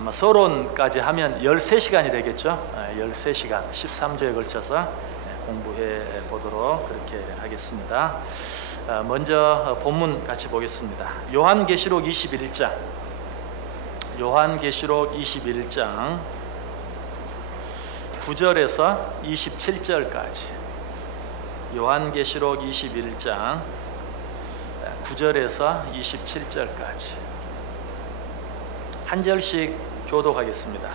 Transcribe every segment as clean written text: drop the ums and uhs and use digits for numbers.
아마 서론까지 하면 13시간이 되겠죠. 13시간 13주에 걸쳐서 공부해 보도록 그렇게 하겠습니다. 먼저 본문 같이 보겠습니다. 요한계시록 21장 요한계시록 21장 9절에서 27절까지 요한계시록 21장 9절에서 27절까지 한 절씩 교독하겠습니다.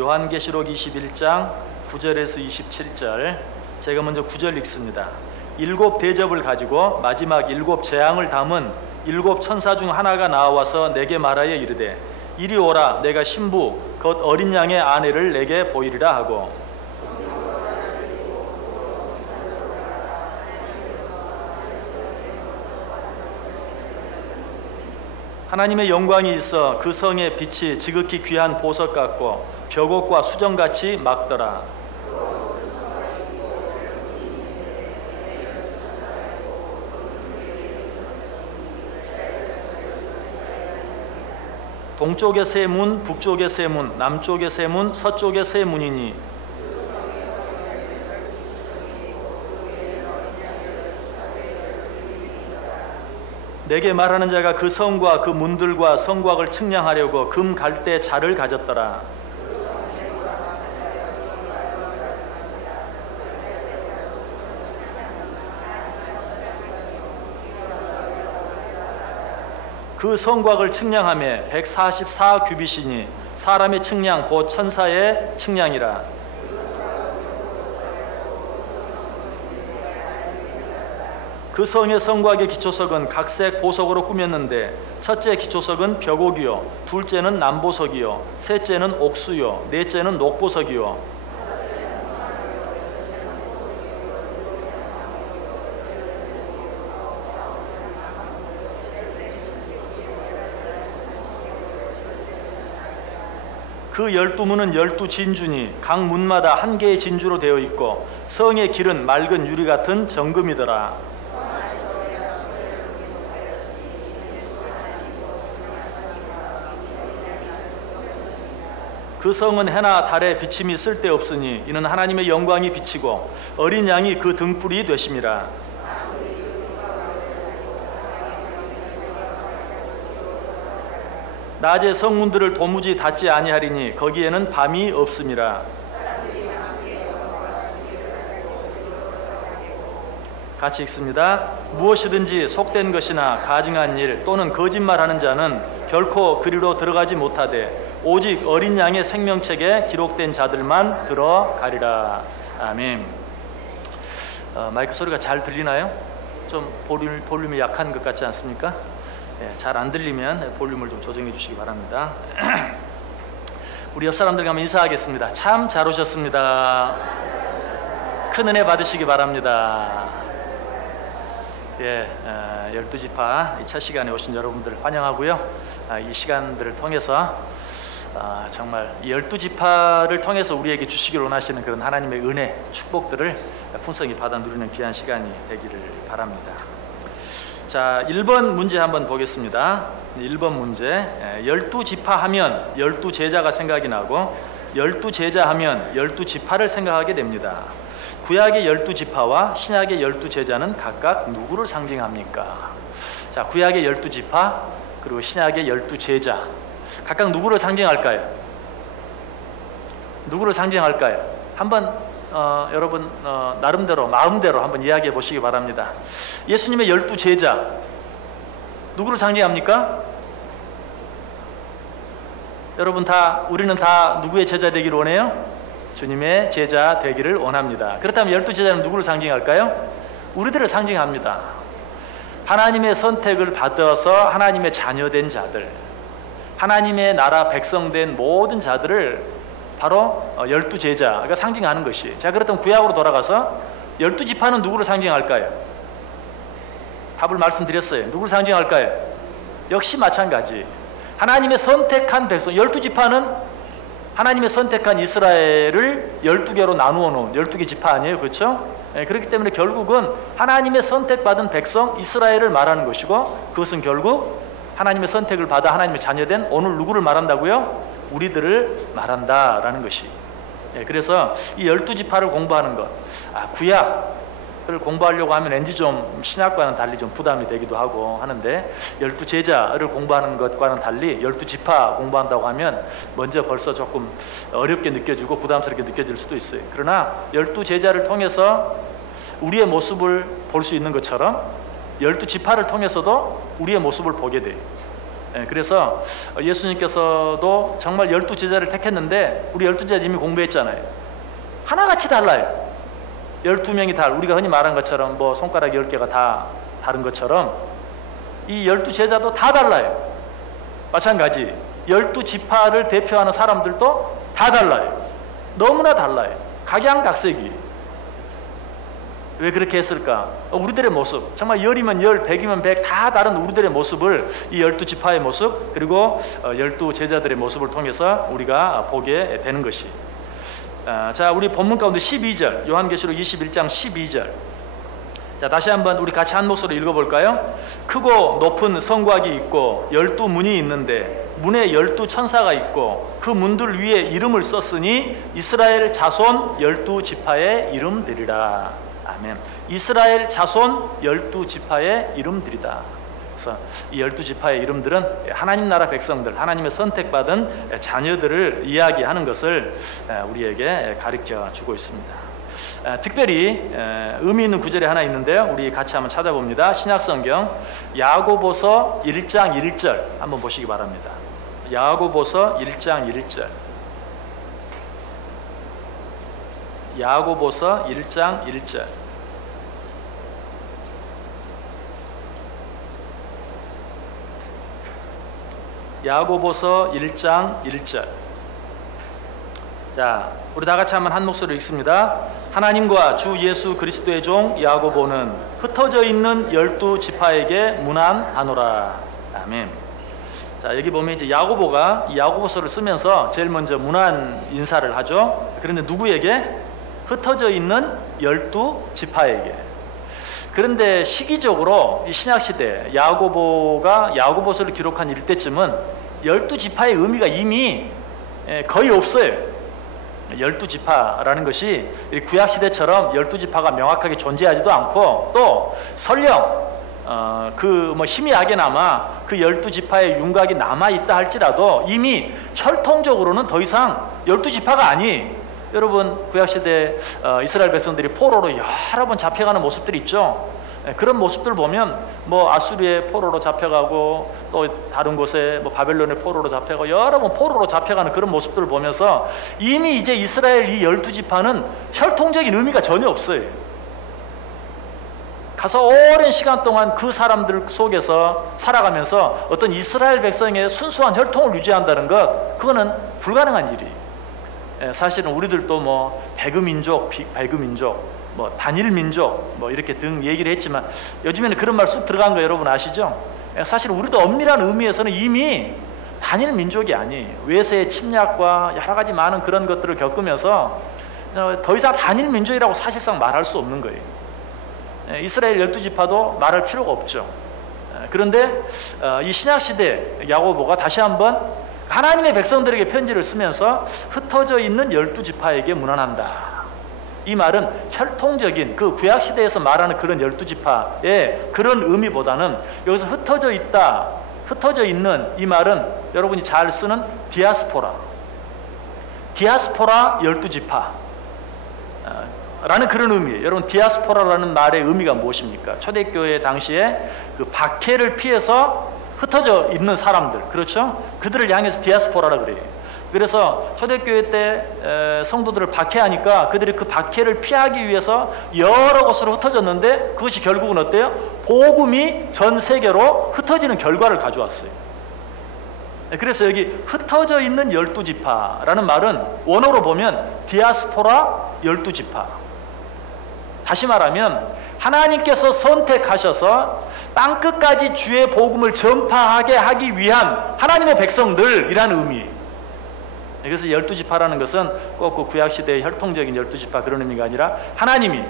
요한계시록 21장 9절에서 27절 제가 먼저 9절 읽습니다. 7 대접을 가지고 마지막 7 재앙을 담은 7 천사 중 하나가 나와서 내게 말하여 이르되 이리 오라 내가 신부 곧 어린 양의 아내를 내게 보이리라 하고 하나님의 영광이 있어 그 성의 빛이 지극히 귀한 보석 같고 벽옥과 수정같이 막더라. 동쪽의 세 문, 북쪽의 세 문, 남쪽의 세 문, 서쪽의 세 문이니 내게 말하는 자가 그 성과 그 문들과 성곽을 측량하려고 금 갈대 자를 가졌더라. 그 성곽을 측량하며 144 규빗이니 사람의 측량 곧 천사의 측량이라. 그 성의 성곽의 기초석은 각색 보석으로 꾸몄는데 첫째 기초석은 벽옥이요 둘째는 남보석이요 셋째는 옥수요 넷째는 녹보석이요 그 12문은 12진주니 각 문마다 한 개의 진주로 되어 있고 성의 길은 맑은 유리 같은 정금이더라. 그 성은 해나 달에 비침이 쓸데없으니 이는 하나님의 영광이 비치고 어린 양이 그 등불이 되심이라. 낮에 성문들을 도무지 닫지 아니하리니 거기에는 밤이 없음이라. 같이 읽습니다. 무엇이든지 속된 것이나 가증한 일 또는 거짓말하는 자는 결코 그리로 들어가지 못하되 오직 어린 양의 생명책에 기록된 자들만 들어가리라. 아멘. 마이크 소리가 잘 들리나요? 좀 볼륨이 약한 것 같지 않습니까? 잘 안 들리면 볼륨을 좀 조정해 주시기 바랍니다. 우리 옆 사람들과 한번 인사하겠습니다. 참 잘 오셨습니다. 큰 은혜 받으시기 바랍니다. 12지파 첫 시간에 오신 여러분들 환영하고요. 이 시간들을 통해서 정말 이 12지파를 통해서 우리에게 주시기를 원하시는 그런 하나님의 은혜, 축복들을 풍성히 받아 누리는 귀한 시간이 되기를 바랍니다. 자, 1번 문제 한번 보겠습니다. 1번 문제. 12지파 하면 12제자가 생각이 나고 12제자 하면 12지파를 생각하게 됩니다. 구약의 12지파와 신약의 12제자는 각각 누구를 상징합니까? 자, 구약의 12지파 그리고 신약의 12제자 각각 누구를 상징할까요? 누구를 상징할까요? 한번 여러분 나름대로 마음대로 한번 이야기해 보시기 바랍니다. 예수님의 12제자 누구를 상징합니까? 여러분 우리는 다 누구의 제자 되기를 원해요? 주님의 제자 되기를 원합니다. 그렇다면 12제자는 누구를 상징할까요? 우리들을 상징합니다. 하나님의 선택을 받아서 하나님의 자녀된 자들, 하나님의 나라 백성된 모든 자들을 바로 12제자가 상징하는 것이. 자, 그렇다면 구약으로 돌아가서 12지파는 누구를 상징할까요? 답을 말씀드렸어요. 누구를 상징할까요? 역시 마찬가지. 하나님의 선택한 백성, 12지파는 하나님의 선택한 이스라엘을 12개로 나누어 놓은 12개 지파 아니에요? 그렇죠? 그렇기 때문에 결국은 하나님의 선택받은 백성 이스라엘을 말하는 것이고 그것은 결국 하나님의 선택을 받아 하나님의 자녀된 오늘 누구를 말한다고요? 우리들을 말한다라는 것이. 그래서 이 12지파를 공부하는 것, 구약을 공부하려고 하면 왠지 좀 신약과는 달리 좀 부담이 되기도 하고 하는데 12제자를 공부하는 것과는 달리 12지파 공부한다고 하면 먼저 벌써 조금 어렵게 느껴지고 부담스럽게 느껴질 수도 있어요. 그러나 12제자를 통해서 우리의 모습을 볼 수 있는 것처럼 12지파를 통해서도 우리의 모습을 보게 돼요. 그래서 예수님께서도 정말 12제자를 택했는데 우리 12제자 이미 공부했잖아요. 하나같이 달라요. 12명이 우리가 흔히 말한 것처럼 뭐 손가락 10개가 다 다른 것처럼 이 12제자도 다 달라요. 마찬가지 12지파를 대표하는 사람들도 다 달라요. 너무나 달라요. 각양각색이. 왜 그렇게 했을까? 우리들의 모습, 정말 10이면 10, 100이면 100 다 다른 우리들의 모습을 이 12지파의 모습 그리고 12제자들의 모습을 통해서 우리가 보게 되는 것이. 자, 우리 본문 가운데 12절, 요한계시록 21장 12절. 자, 다시 한번 우리 같이 한 목소리로 읽어볼까요? 크고 높은 성곽이 있고 12문이 있는데 문에 12천사가 있고 그 문들 위에 이름을 썼으니 이스라엘 자손 12지파의 이름들이라. 아멘. 이스라엘 자손 12지파의 이름들이다. 그래서 이 12지파의 이름들은 하나님 나라 백성들, 하나님의 선택받은 자녀들을 이야기하는 것을 우리에게 가르쳐 주고 있습니다. 특별히 의미 있는 구절이 하나 있는데요. 우리 같이 한번 찾아봅니다. 신약성경 야고보서 1장 1절 한번 보시기 바랍니다. 야고보서 1장 1절. 야고보서 1장 1절. 야고보서 1장 1절. 자, 우리 다 같이 한번 한 목소리로 읽습니다. 하나님과 주 예수 그리스도의 종 야고보는 흩어져 있는 12지파에게 문안하노라. 아멘. 자, 여기 보면 이제 야고보가 이 야고보서를 쓰면서 제일 먼저 문안 인사를 하죠. 그런데 누구에게? 흩어져 있는 12지파에게. 그런데 시기적으로 이 신약시대 야고보가 야고보서를 기록한 이때쯤은 12지파의 의미가 이미 거의 없어요. 12지파라는 것이 구약시대처럼 12지파가 명확하게 존재하지도 않고 또 설령 희미하게나마 그 12지파의 윤곽이 남아있다 할지라도 이미 혈통적으로는 더 이상 12지파가 아니. 여러분 구약시대 이스라엘 백성들이 포로로 여러 번 잡혀가는 모습들이 있죠. 그런 모습들 보면 뭐 아수리의 포로로 잡혀가고 또 다른 곳에 뭐 바벨론의 포로로 잡혀가고 여러 번 포로로 잡혀가는 그런 모습들을 보면서 이미 이제 이스라엘 이 12지파는 혈통적인 의미가 전혀 없어요. 가서 오랜 시간 동안 그 사람들 속에서 살아가면서 어떤 이스라엘 백성의 순수한 혈통을 유지한다는 것, 그거는 불가능한 일이에요. 사실은 우리들도 뭐 배그민족, 배그민족, 뭐 단일민족 뭐 이렇게 등 얘기를 했지만 요즘에는 그런 말 쑥 들어간 거 여러분 아시죠? 사실 우리도 엄밀한 의미에서는 이미 단일민족이 아니에요. 외세의 침략과 여러 가지 많은 그런 것들을 겪으면서 더 이상 단일민족이라고 사실상 말할 수 없는 거예요. 이스라엘 12지파도 말할 필요가 없죠. 그런데 이 신약시대 야고보가 다시 한번 하나님의 백성들에게 편지를 쓰면서 흩어져 있는 12지파에게 문안한다. 이 말은 혈통적인 그 구약시대에서 말하는 그런 12지파의 그런 의미보다는 여기서 흩어져 있다, 흩어져 있는 이 말은 여러분이 잘 쓰는 디아스포라 12지파 라는 그런 의미예요. 여러분 디아스포라라는 말의 의미가 무엇입니까? 초대교회 당시에 그 박해를 피해서 흩어져 있는 사람들, 그렇죠? 그들을 향해서 디아스포라라 그래요. 그래서 초대교회 때 성도들을 박해하니까 그들이 그 박해를 피하기 위해서 여러 곳으로 흩어졌는데 그것이 결국은 어때요? 복음이 전 세계로 흩어지는 결과를 가져왔어요. 그래서 여기 흩어져 있는 12지파라는 말은 원어로 보면 디아스포라 12지파. 다시 말하면 하나님께서 선택하셔서 땅끝까지 주의 복음을 전파하게 하기 위한 하나님의 백성들이라는 의미예요. 그래서 12지파라는 것은 꼭 그 구약시대의 혈통적인 12지파 그런 의미가 아니라 하나님이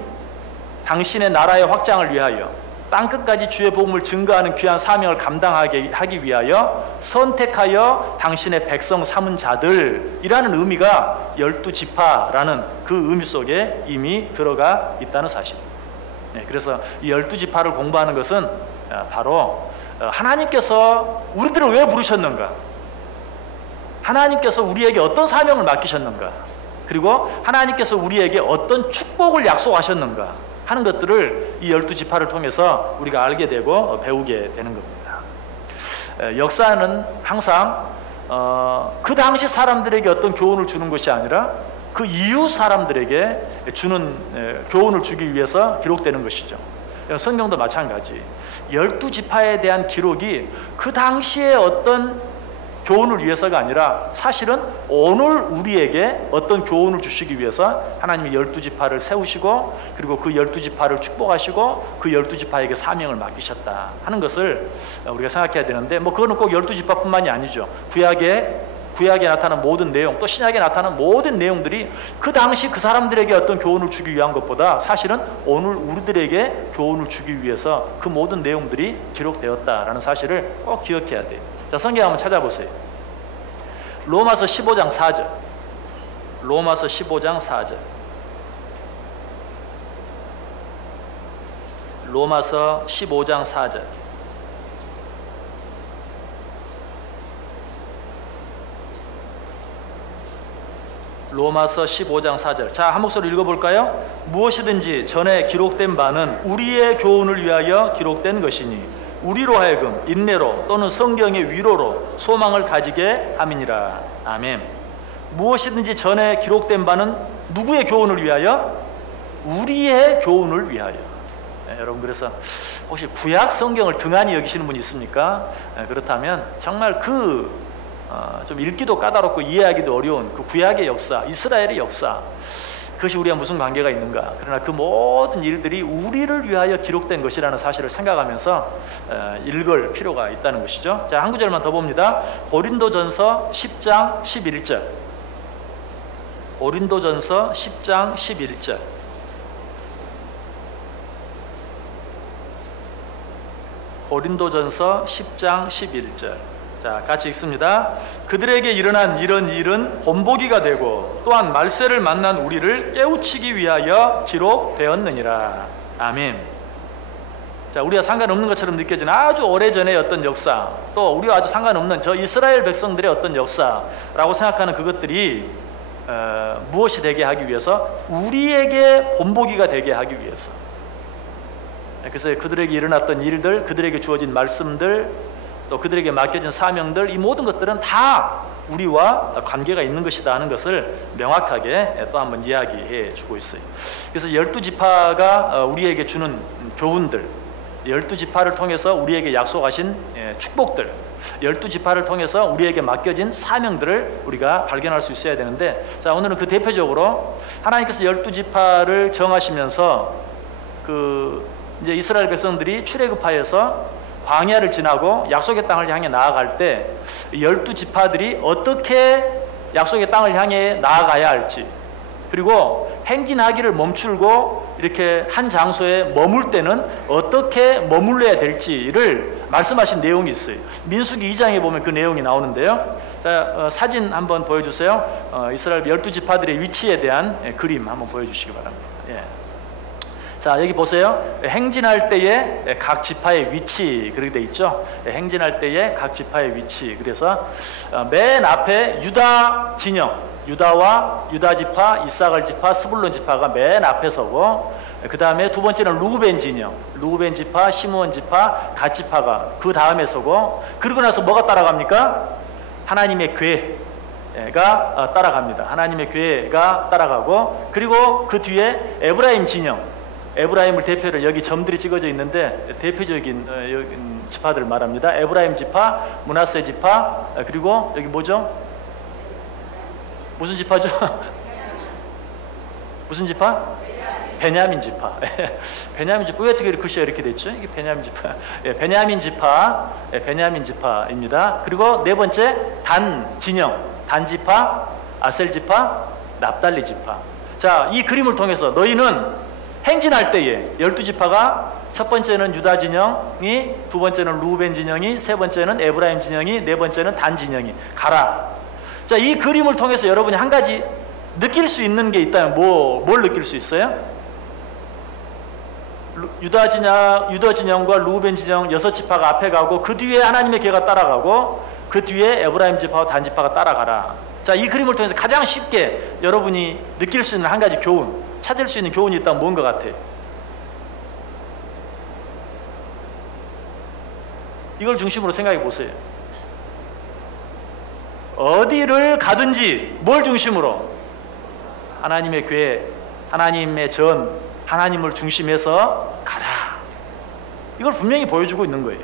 당신의 나라의 확장을 위하여 땅끝까지 주의 복음을 증거하는 귀한 사명을 감당하게 하기 위하여 선택하여 당신의 백성 삼은 자들이라는 의미가 12지파라는 그 의미 속에 이미 들어가 있다는 사실입니다. 그래서 이 12지파를 공부하는 것은 바로 하나님께서 우리들을 왜 부르셨는가, 하나님께서 우리에게 어떤 사명을 맡기셨는가, 그리고 하나님께서 우리에게 어떤 축복을 약속하셨는가 하는 것들을 이 12지파를 통해서 우리가 알게 되고 배우게 되는 겁니다. 역사는 항상 그 당시 사람들에게 어떤 교훈을 주는 것이 아니라 그 이후 사람들에게 주는 교훈을 주기 위해서 기록되는 것이죠. 성경도 마찬가지. 12지파에 대한 기록이 그 당시에 어떤 교훈을 위해서가 아니라 사실은 오늘 우리에게 어떤 교훈을 주시기 위해서 하나님이 12지파를 세우시고 그리고 그 12지파를 축복하시고 그 12지파에게 사명을 맡기셨다 하는 것을 우리가 생각해야 되는데, 뭐 그거는 꼭 12지파뿐만이 아니죠. 구약에 나타난 모든 내용, 또 신약에 나타난 모든 내용들이 그 당시 그 사람들에게 어떤 교훈을 주기 위한 것보다 사실은 오늘 우리들에게 교훈을 주기 위해서 그 모든 내용들이 기록되었다라는 사실을 꼭 기억해야 돼요. 자, 성경 한번 찾아보세요. 로마서 15장 4절. 로마서 15장 4절. 로마서 15장 4절. 로마서 15장 4절. 자, 한 목소리 읽어볼까요? 무엇이든지 전에 기록된 바는 우리의 교훈을 위하여 기록된 것이니 우리로 하여금 인내로 또는 성경의 위로로 소망을 가지게 함이니라. 아멘. 무엇이든지 전에 기록된 바는 누구의 교훈을 위하여? 우리의 교훈을 위하여. 여러분, 그래서 혹시 구약 성경을 등한히 여기시는 분이 있습니까? 그렇다면 정말 좀 읽기도 까다롭고 이해하기도 어려운 그 구약의 역사, 이스라엘의 역사, 그것이 우리와 무슨 관계가 있는가? 그러나 그 모든 일들이 우리를 위하여 기록된 것이라는 사실을 생각하면서 읽을 필요가 있다는 것이죠. 자, 한 구절만 더 봅니다. 고린도전서 10장 11절. 고린도전서 10장 11절. 고린도전서 10장 11절. 자, 같이 읽습니다. 그들에게 일어난 이런 일은 본보기가 되고 또한 말세를 만난 우리를 깨우치기 위하여 기록되었느니라. 아멘. 자, 우리와 상관없는 것처럼 느껴지는 아주 오래전의 어떤 역사, 또 우리와 아주 상관없는 저 이스라엘 백성들의 어떤 역사라고 생각하는 그것들이 무엇이 되게 하기 위해서? 우리에게 본보기가 되게 하기 위해서. 그래서 그들에게 일어났던 일들, 그들에게 주어진 말씀들, 또 그들에게 맡겨진 사명들, 이 모든 것들은 다 우리와 관계가 있는 것이다 하는 것을 명확하게 또 한번 이야기해 주고 있어요. 그래서 12지파가 우리에게 주는 교훈들, 12지파를 통해서 우리에게 약속하신 축복들, 12지파를 통해서 우리에게 맡겨진 사명들을 우리가 발견할 수 있어야 되는데, 자, 오늘은 그 대표적으로 하나님께서 12지파를 정하시면서 이제 이스라엘 백성들이 출애굽하여서 광야를 지나고 약속의 땅을 향해 나아갈 때 12지파들이 어떻게 약속의 땅을 향해 나아가야 할지, 그리고 행진하기를 멈추고 이렇게 한 장소에 머물 때는 어떻게 머물러야 될지를 말씀하신 내용이 있어요. 민수기 2장에 보면 그 내용이 나오는데요. 자, 사진 한번 보여주세요. 이스라엘 12지파들의 위치에 대한 그림 한번 보여주시기 바랍니다. 예. 자, 여기 보세요. 행진할 때의 각 지파의 위치 그렇게 돼 있죠. 행진할 때의 각 지파의 위치. 그래서 맨 앞에 유다 진영, 유다와 유다 지파, 이사갈 지파, 스불론 지파가 맨 앞에 서고, 그 다음에 두 번째는 루벤 진영, 루벤 지파, 시므온 지파, 갓 지파가 그 다음에 서고, 그러고 나서 뭐가 따라갑니까? 하나님의 궤가 따라갑니다. 하나님의 궤가 따라가고, 그리고 그 뒤에 에브라임 진영, 에브라임을 대표로 여기 점들이 찍어져 있는데 대표적인 지파들 말합니다. 에브라임 지파, 므낫세 지파, 그리고 여기 뭐죠? 무슨 지파죠? 무슨 지파? 베냐민 지파. 베냐민 지파. 왜 어떻게 글씨가 이렇게 됐죠? 이게 베냐민 지파. 베냐민 지파, 베냐민 지파입니다. 그리고 네 번째 단 진영, 단 지파, 아셀 지파, 납달리 지파. 자, 이 그림을 통해서 너희는 행진할 때에 12지파가 첫 번째는 유다 진영이, 두 번째는 루벤 진영이, 세 번째는 에브라임 진영이, 네 번째는 단 진영이 가라. 자, 이 그림을 통해서 여러분이 한 가지 느낄 수 있는 게 있다면 뭘 느낄 수 있어요? 유다 진영과 루벤 진영 6지파가 앞에 가고 그 뒤에 하나님의 계가 따라가고 그 뒤에 에브라임 지파와 단 지파가 따라가라. 자, 이 그림을 통해서 가장 쉽게 여러분이 느낄 수 있는 한 가지 교훈, 찾을 수 있는 교훈이 있다면 뭔 것 같아요? 이걸 중심으로 생각해 보세요. 어디를 가든지 뭘 중심으로? 하나님의 교회, 하나님의 전, 하나님을 중심해서 가라. 이걸 분명히 보여주고 있는 거예요.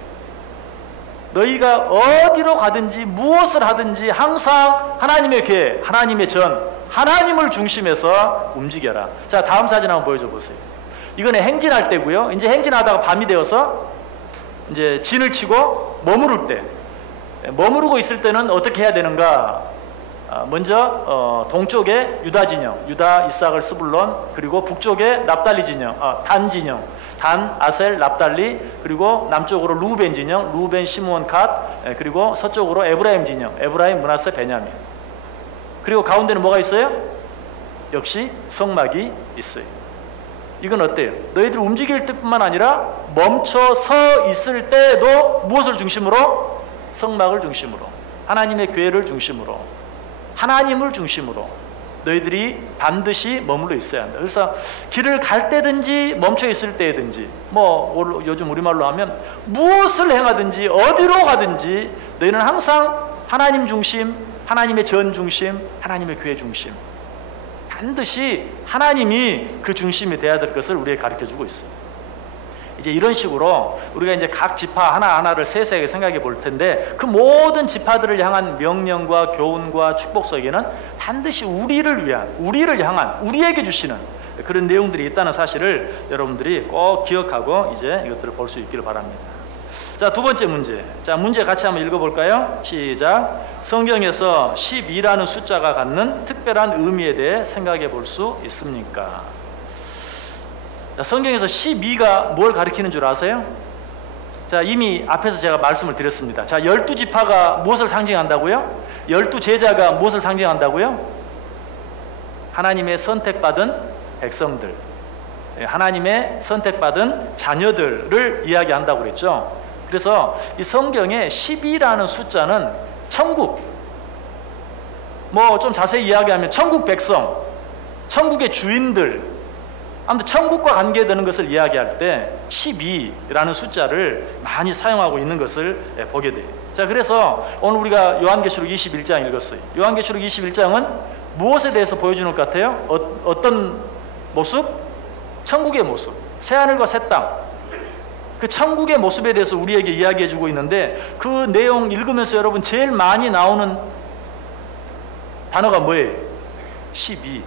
너희가 어디로 가든지 무엇을 하든지 항상 하나님의 교회, 하나님의 전, 하나님을 중심해서 움직여라. 자, 다음 사진 한번 보여줘 보세요. 이거는 행진할 때고요. 이제 행진하다가 밤이 되어서 이제 진을 치고 머무를 때, 머무르고 있을 때는 어떻게 해야 되는가? 먼저 동쪽에 유다 진영, 유다, 이삭을, 스불론, 그리고 북쪽에 납달리 진영, 단 진영, 단, 아셀, 납달리, 그리고 남쪽으로 루벤 진영, 루벤, 시므온, 갓, 그리고 서쪽으로 에브라임 진영, 에브라임, 므낫세, 베냐민. 그리고 가운데는 뭐가 있어요? 역시 성막이 있어요. 이건 어때요? 너희들 움직일 때뿐만 아니라 멈춰 서 있을 때도 무엇을 중심으로? 성막을 중심으로, 하나님의 교회를 중심으로, 하나님을 중심으로 너희들이 반드시 머물러 있어야 한다. 그래서 길을 갈 때든지 멈춰 있을 때든지, 뭐 요즘 우리말로 하면 무엇을 행하든지 어디로 가든지 너희는 항상 하나님 중심, 하나님의 전 중심, 하나님의 교회 중심, 반드시 하나님이 그 중심이 돼야 될 것을 우리에게 가르쳐주고 있어요. 이제 이런 식으로 우리가 이제 각 지파 하나하나를 세세하게 생각해 볼 텐데, 그 모든 지파들을 향한 명령과 교훈과 축복 속에는 반드시 우리를 위한, 우리를 향한, 우리에게 주시는 그런 내용들이 있다는 사실을 여러분들이 꼭 기억하고 이제 이것들을 볼 수 있기를 바랍니다. 자, 두 번째 문제. 자, 문제 같이 한번 읽어볼까요? 시작. 성경에서 12라는 숫자가 갖는 특별한 의미에 대해 생각해 볼 수 있습니까? 자, 성경에서 12가 뭘 가리키는 줄 아세요? 자, 이미 앞에서 제가 말씀을 드렸습니다. 자, 12지파가 무엇을 상징한다고요? 12제자가 무엇을 상징한다고요? 하나님의 선택받은 백성들, 하나님의 선택받은 자녀들을 이야기한다고 그랬죠. 그래서 이 성경에 12라는 숫자는 천국, 뭐 좀 자세히 이야기하면 천국 백성, 천국의 주인들, 아무튼 천국과 관계되는 것을 이야기할 때 12라는 숫자를 많이 사용하고 있는 것을 보게 돼요. 자, 그래서 오늘 우리가 요한계시록 21장 읽었어요. 요한계시록 21장은 무엇에 대해서 보여주는 것 같아요? 어떤 모습? 천국의 모습. 새하늘과 새 땅. 그 천국의 모습에 대해서 우리에게 이야기해 주고 있는데, 그 내용 읽으면서 여러분 제일 많이 나오는 단어가 뭐예요? 12,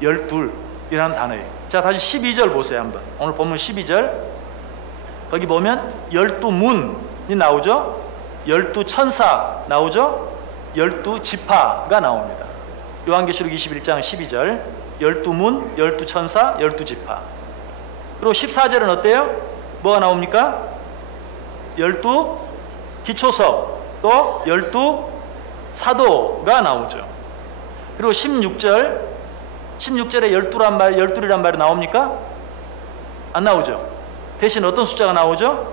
12이라는 단어예요. 자, 다시 12절 보세요. 한번. 오늘 본문 12절. 거기 보면 12문이 나오죠. 12천사 나오죠. 12지파가 나옵니다. 요한계시록 21장 12절. 12문, 12천사, 12지파. 그리고 14절은 어때요? 뭐가 나옵니까? 12기초석, 또 12사도가 나오죠. 그리고 16절에 12란 말이 나옵니까? 안 나오죠. 대신 어떤 숫자가 나오죠?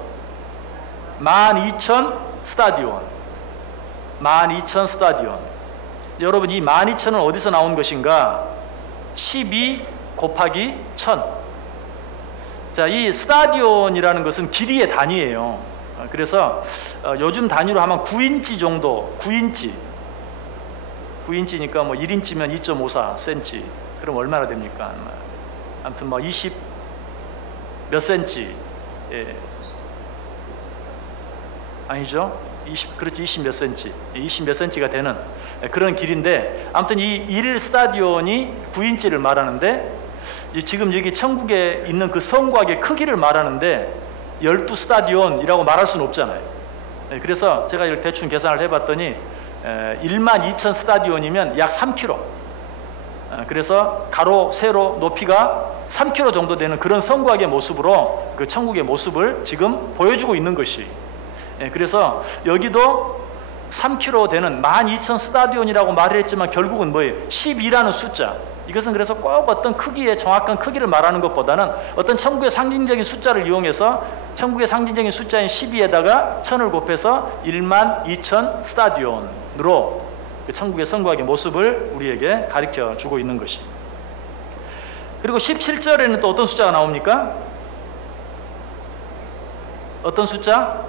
12,000 스타디온. 12,000 스타디온. 여러분, 이 12,000은 어디서 나온 것인가? 12 곱하기 1000. 자, 이 스타디온이라는 것은 길이의 단위예요. 그래서 요즘 단위로 하면 9인치 정도, 9인치니까 뭐 1인치면 2.54cm. 그럼 얼마나 됩니까? 아무튼 뭐 20 몇 센치. 예. 아니죠? 20 몇 센치. 20 몇 센치가 되는 그런 길인데, 아무튼 이 1 스타디온이 9인치를 말하는데, 지금 여기 천국에 있는 그 성곽의 크기를 말하는데 12 스타디온이라고 말할 수는 없잖아요. 예. 그래서 제가 이걸 대충 계산을 해봤더니 12,000 스타디온이면 약 3km. 그래서 가로 세로 높이가 3km 정도 되는 그런 성곽의 모습으로 그 천국의 모습을 지금 보여주고 있는 것이. 그래서 여기도 3km 되는 12,000 스타디온이라고 말을 했지만 결국은 뭐예요? 12라는 숫자. 이것은 그래서 꼭 어떤 크기의 정확한 크기를 말하는 것보다는 어떤 천국의 상징적인 숫자를 이용해서 천국의 상징적인 숫자인 12에다가 1000을 곱해서 12,000 스타디온으로 그 천국의 성곽의 모습을 우리에게 가르쳐 주고 있는 것이. 그리고 17절에는 또 어떤 숫자가 나옵니까? 어떤 숫자?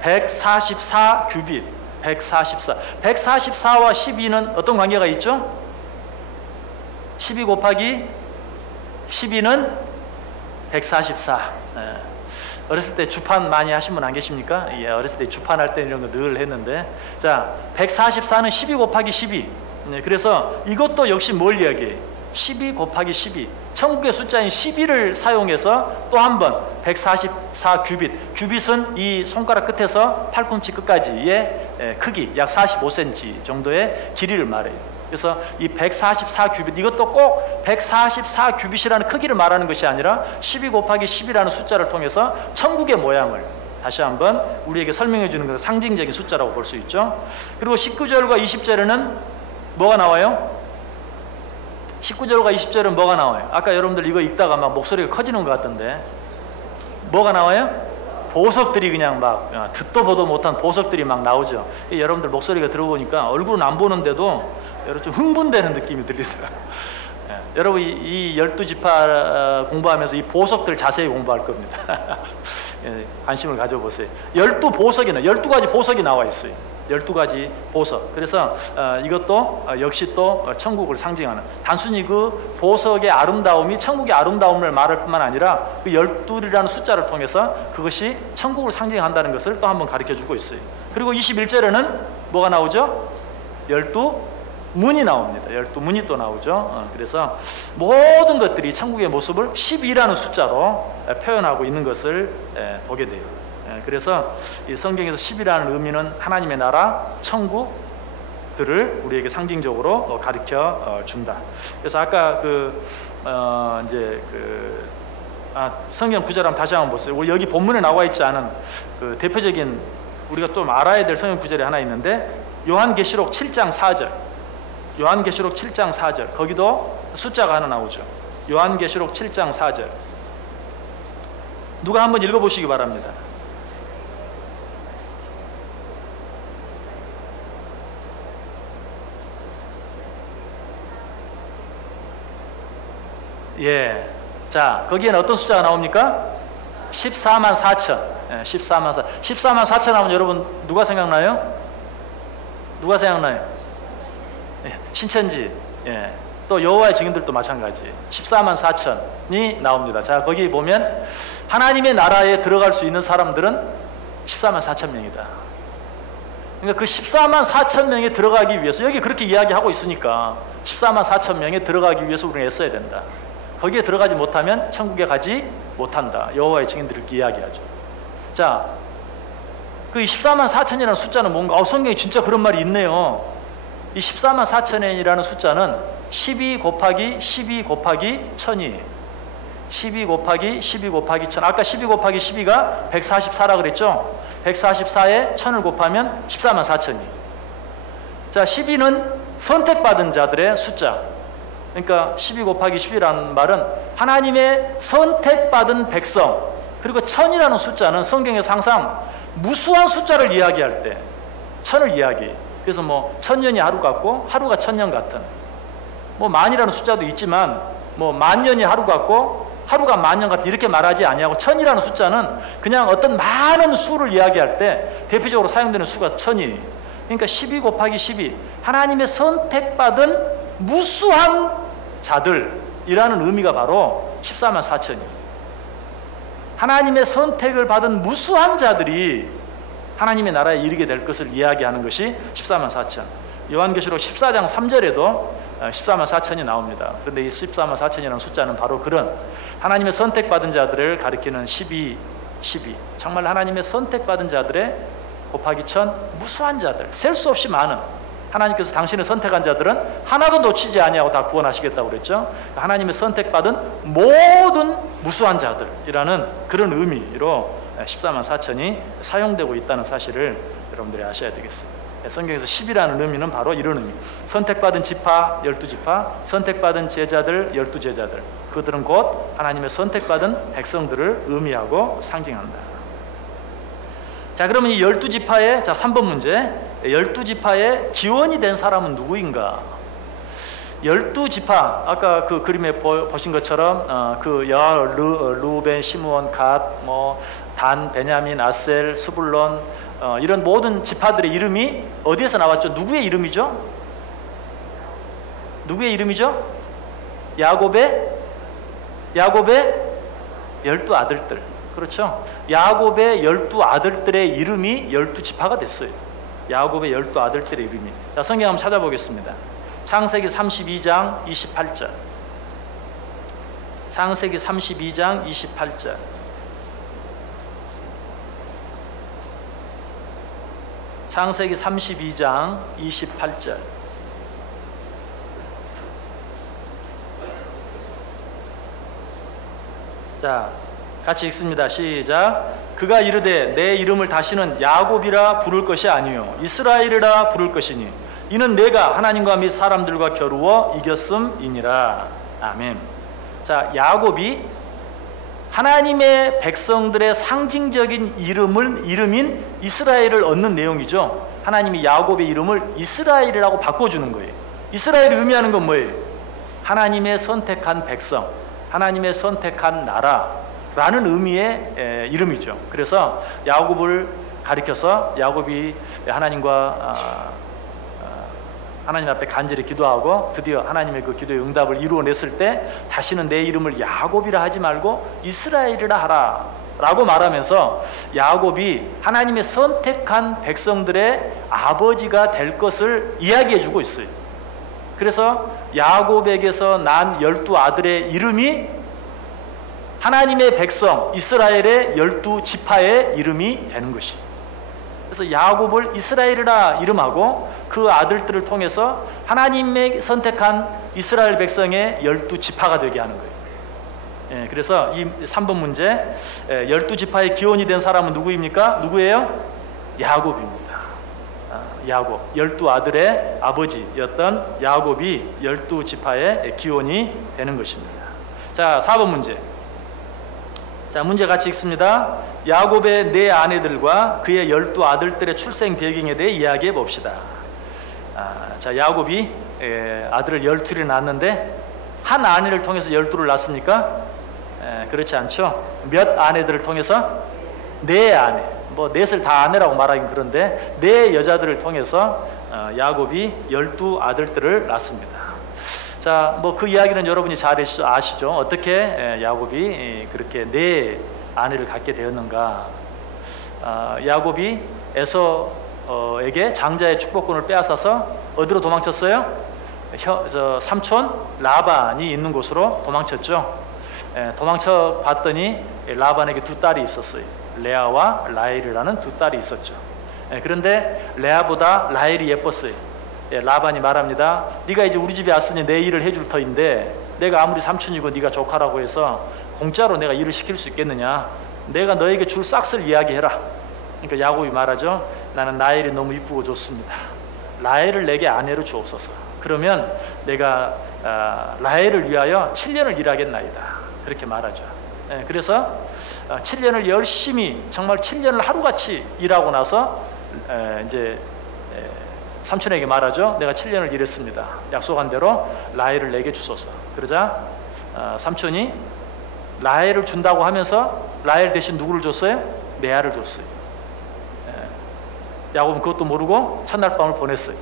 144 규빗. 144. 144와 12는 어떤 관계가 있죠? 12 곱하기 12는 144. 어렸을 때 주판 많이 하신 분 안 계십니까? 예, 어렸을 때 주판할 때 이런 거 늘 했는데, 자, 144는 12 곱하기 12. 그래서 이것도 역시 뭘 이야기해요? 12 곱하기 12. 천국의 숫자인 12를 사용해서 또 한 번 144 규빗. 규빗은 이 손가락 끝에서 팔꿈치 끝까지의 크기, 약 45cm 정도의 길이를 말해요. 그래서 이 144 규빗, 이것도 꼭 144 규빗이라는 크기를 말하는 것이 아니라 12 곱하기 10이라는 숫자를 통해서 천국의 모양을 다시 한번 우리에게 설명해 주는 것은 상징적인 숫자라고 볼 수 있죠. 그리고 19절과 20절에는 뭐가 나와요? 19절과 20절은 뭐가 나와요? 아까 여러분들 이거 읽다가 막 목소리가 커지는 것 같던데 뭐가 나와요? 보석들이 그냥 막 듣도 보도 못한 보석들이 막 나오죠. 여러분들 목소리가 들어보니까 얼굴은 안 보는데도 여러분 좀 흥분되는 느낌이 들리더라고요. 여러분 이 12지파 공부하면서 이 보석들 자세히 공부할 겁니다. 관심을 가져보세요. 12보석이나 12가지 보석이 나와 있어요. 12가지 보석. 그래서 이것도 역시 또 천국을 상징하는, 단순히 그 보석의 아름다움이 천국의 아름다움을 말할 뿐만 아니라 그 12이라는 숫자를 통해서 그것이 천국을 상징한다는 것을 또 한번 가르쳐주고 있어요. 그리고 21절에는 뭐가 나오죠? 12문이 나옵니다. 12문이 또 나오죠. 그래서 모든 것들이 천국의 모습을 12라는 숫자로 표현하고 있는 것을 보게 돼요. 그래서 이 성경에서 10이라는 의미는 하나님의 나라, 천국들을 우리에게 상징적으로 가르쳐 준다. 그래서 아까 성경 구절 한번 다시 한번 보세요. 우리 여기 본문에 나와 있지 않은 그 대표적인 우리가 좀 알아야 될 성경 구절이 하나 있는데 요한계시록 7장 4절. 요한계시록 7장 4절. 거기도 숫자가 하나 나오죠. 요한계시록 7장 4절. 누가 한번 읽어보시기 바랍니다. 예. 자, 거기에는 어떤 숫자가 나옵니까? 14만 4천. 예, 14만 4천. 14만 4천 하면 여러분 누가 생각나요? 누가 생각나요? 예, 신천지. 예. 또 여호와의 증인들도 마찬가지. 14만 4천이 나옵니다. 자, 거기 보면 하나님의 나라에 들어갈 수 있는 사람들은 14만 4천 명이다. 그러니까 그 14만 4천 명에 들어가기 위해서, 여기 그렇게 이야기하고 있으니까 14만 4천 명에 들어가기 위해서 우리는 애써야 된다. 거기에 들어가지 못하면 천국에 가지 못한다. 여호와의 증인들을 이야기하죠. 자, 그 14만 4천이라는 숫자는 뭔가? 성경에 진짜 그런 말이 있네요. 이 14만 4천이라는 숫자는 12 곱하기 12 곱하기 1000이에요. 12 곱하기 12 곱하기 1000. 아까 12 곱하기 12가 144라 그랬죠? 144에 1000을 곱하면 14만 4천이에요. 자, 12는 선택받은 자들의 숫자. 그러니까 12 곱하기 10이라는 말은 하나님의 선택받은 백성. 그리고 1000이라는 숫자는 성경에서 항상 무수한 숫자를 이야기할 때 1000을 이야기해요. 그래서 뭐 1000년이 하루 같고 하루가 1000년 같은, 뭐 만이라는 숫자도 있지만 뭐 만년이 하루 같고 하루가 만년 같은, 이렇게 말하지 아니하고 1000이라는 숫자는 그냥 어떤 많은 수를 이야기할 때 대표적으로 사용되는 수가 1000이에요. 그러니까 12 곱하기 12, 하나님의 선택받은 무수한 자들이라는 의미가 바로 14만 4천이에요. 하나님의 선택을 받은 무수한 자들이 하나님의 나라에 이르게 될 것을 이야기하는 것이 14만 4천. 요한계시록 14장 3절에도 14만 4천이 나옵니다. 그런데 이 14만 4천이라는 숫자는 바로 그런 하나님의 선택받은 자들을 가리키는 12. 정말 하나님의 선택받은 자들의 곱하기 1000 무수한 자들, 셀 수 없이 많은 하나님께서 당신을 선택한 자들은 하나도 놓치지 아니하고 다 구원하시겠다고 그랬죠. 하나님의 선택받은 모든 무수한 자들이라는 그런 의미로 14만 4천이 사용되고 있다는 사실을 여러분들이 아셔야 되겠습니다. 성경에서 10이라는 의미는 바로 이런 의미. 선택받은 지파 12지파, 선택받은 제자들 12제자들. 그들은 곧 하나님의 선택받은 백성들을 의미하고 상징한다. 자, 그러면 이 12지파의 3번 문제. 12지파의 기원이 된 사람은 누구인가? 12지파, 아까 그 그림에 보신 것처럼 그 루벤, 시므온, 갓, 단, 베냐민, 아셀, 스불론 이런 모든 지파들의 이름이 어디에서 나왔죠? 누구의 이름이죠? 누구의 이름이죠? 야곱의 12아들들. 그렇죠? 야곱의 12아들들의 이름이 12지파가 됐어요. 야곱의 12아들들의 이름이. 자, 성경 한번 찾아보겠습니다. 창세기 32장 28절. 창세기 32장 28절. 창세기 32장 28절. 자, 같이 읽습니다. 시작. 그가 이르되 내 이름을 다시는 야곱이라 부를 것이 아니요 이스라엘이라 부를 것이니 이는 내가 하나님과 및 사람들과 겨루어 이겼음이니라. 아멘. 자, 야곱이 하나님의 백성들의 상징적인 이름인 이스라엘을 얻는 내용이죠. 하나님이 야곱의 이름을 이스라엘이라고 바꿔주는 거예요. 이스라엘이 의미하는 건 뭐예요? 하나님의 선택한 백성, 하나님의 선택한 나라라는 의미의 이름이죠. 그래서 야곱을 가리켜서 야곱이 하나님 앞에 간절히 기도하고 드디어 하나님의 그 기도의 응답을 이루어냈을 때 다시는 내 이름을 야곱이라 하지 말고 이스라엘이라 하라 라고 말하면서 야곱이 하나님의 선택한 백성들의 아버지가 될 것을 이야기해 주고 있어요. 그래서 야곱에게서 난 12아들의 이름이 하나님의 백성 이스라엘의 12지파의 이름이 되는 것이죠. 그래서 야곱을 이스라엘이라 이름하고 그 아들들을 통해서 하나님의 선택한 이스라엘 백성의 12지파가 되게 하는 거예요. 그래서 이 3번 문제, 12지파의 기원이 된 사람은 누구입니까? 누구예요? 야곱입니다. 야곱, 12아들의 아버지였던 야곱이 12지파의 기원이 되는 것입니다. 자, 4번 문제. 자, 문제 같이 읽습니다. 야곱의 네 아내들과 그의 12아들들의 출생 배경에 대해 이야기해 봅시다. 자, 야곱이 아들을 12를 낳았는데 한 아내를 통해서 12를 낳습니까? 그렇지 않죠. 몇 아내들을 통해서? 네 아내. 넷을 다 아내라고 말하긴 그런데 네 여자들을 통해서 야곱이 12아들들을 낳습니다. 자, 그 이야기는 여러분이 잘 아시죠. 어떻게 야곱이 그렇게 네 아내를 갖게 되었는가. 야곱이 에서에게 장자의 축복권을 빼앗아서 어디로 도망쳤어요? 삼촌 라반이 있는 곳으로 도망쳤죠. 도망쳐 봤더니 라반에게 두 딸이 있었어요. 레아와 라헬이라는 두 딸이 있었죠. 그런데 레아보다 라헬이 예뻤어요. 라반이 말합니다. 네가 이제 우리 집에 왔으니 내 일을 해줄 터인데 내가 아무리 삼촌이고 네가 조카라고 해서 공짜로 내가 일을 시킬 수 있겠느냐. 내가 너에게 줄 싹쓸 이야기해라. 그러니까 야곱이 말하죠. 나는 라헬이 너무 이쁘고 좋습니다. 라헬을 내게 아내로 주옵소서. 그러면 내가 라헬을 위하여 7년을 일하겠나이다. 그렇게 말하죠. 그래서 7년을 열심히 정말 7년을 하루같이 일하고 나서 이제 삼촌에게 말하죠. 내가 7년을 일했습니다. 약속한 대로 라헬을 내게 주소서. 그러자 삼촌이 라헬을 준다고 하면서 라헬 대신 누구를 줬어요? 레아를 줬어요. 야곱은 그것도 모르고 첫날 밤을 보냈어요.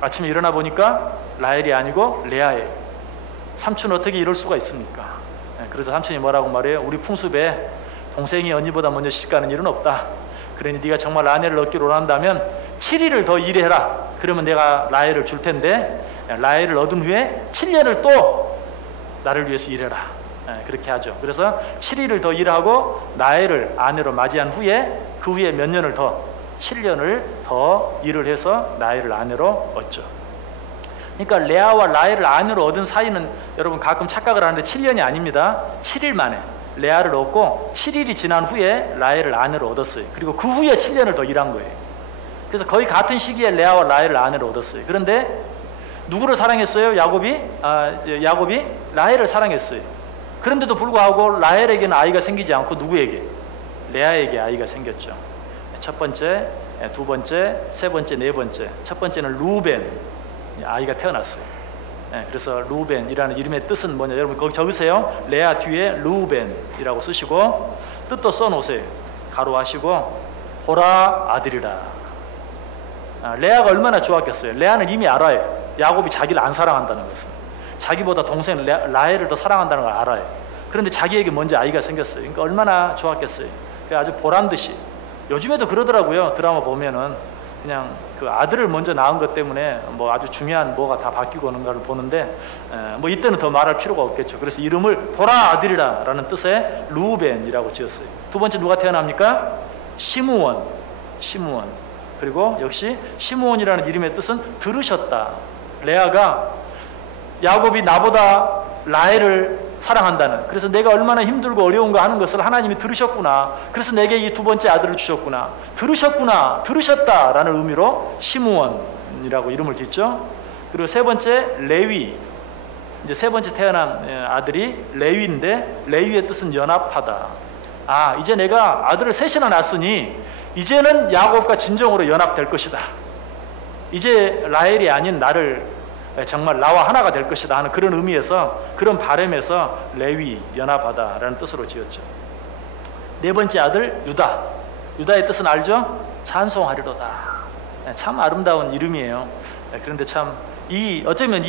아침에 일어나 보니까 라헬이 아니고 레아예요. 삼촌 어떻게 이럴 수가 있습니까? 그래서 삼촌이 뭐라고 말해요? 우리 풍습에 동생이 언니보다 먼저 시집가는 일은 없다. 그러니 네가 정말 아내를 얻기로 원한다면 7일을 더 일해라. 그러면 내가 라헬을 줄 텐데 라헬을 얻은 후에 7년을 또 나를 위해서 일해라. 그렇게 하죠. 그래서 7일을 더 일하고 라헬을 아내로 맞이한 후에 그 후에 몇 년을 더 7년을 더 일을 해서 라헬을 아내로 얻죠. 그러니까 레아와 라헬을 아내로 얻은 사이는 여러분 가끔 착각을 하는데 7년이 아닙니다. 7일 만에 레아를 얻고 7일이 지난 후에 라헬을 아내로 얻었어요. 그리고 그 후에 7년을 더 일한 거예요. 그래서 거의 같은 시기에 레아와 라헬을 아내로 얻었어요. 그런데 누구를 사랑했어요? 야곱이 라헬을 사랑했어요. 그런데도 불구하고 라헬에게는 아이가 생기지 않고 누구에게? 레아에게 아이가 생겼죠. 첫 번째, 두 번째, 세 번째, 네 번째. 첫 번째는 루벤, 아이가 태어났어요. 그래서 루벤이라는 이름의 뜻은 뭐냐? 여러분 거기 적으세요. 레아 뒤에 루벤이라고 쓰시고 뜻도 써놓으세요. 가로하시고 보라 아들이라. 레아가 얼마나 좋았겠어요. 레아는 이미 알아요. 야곱이 자기를 안 사랑한다는 것을. 자기보다 동생 라헬을 더 사랑한다는 걸 알아요. 그런데 자기에게 먼저 아이가 생겼어요. 그러니까 얼마나 좋았겠어요. 아주 보란듯이. 요즘에도 그러더라고요. 드라마 보면은 그냥 그 아들을 먼저 낳은 것 때문에 뭐 아주 중요한 뭐가 다 바뀌고 오는 걸 보는데 뭐 이때는 더 말할 필요가 없겠죠. 그래서 이름을 보라 아들이라 라는 뜻의 루벤이라고 지었어요. 두 번째 누가 태어납니까? 시므온. 그리고 역시 시므온이라는 이름의 뜻은 들으셨다. 레아가 야곱이 나보다 라헬을 사랑한다는, 그래서 내가 얼마나 힘들고 어려운가 하는 것을 하나님이 들으셨구나. 그래서 내게 이 두 번째 아들을 주셨구나. 들으셨다라는 의미로 시므온이라고 이름을 짓죠. 그리고 세 번째 레위. 이제 세 번째 태어난 아들이 레위인데 레위의 뜻은 연합하다. 이제 내가 아들을 셋이나 낳았으니 이제는 야곱과 진정으로 연합될 것이다. 이제 라헬이 아닌 나를 정말 나와 하나가 될 것이다 하는 그런 의미에서, 그런 바람에서 레위, 연합하다라는 뜻으로 지었죠. 네 번째 아들 유다. 유다의 뜻은 알죠? 찬송하리로다. 참 아름다운 이름이에요. 그런데 참 어쩌면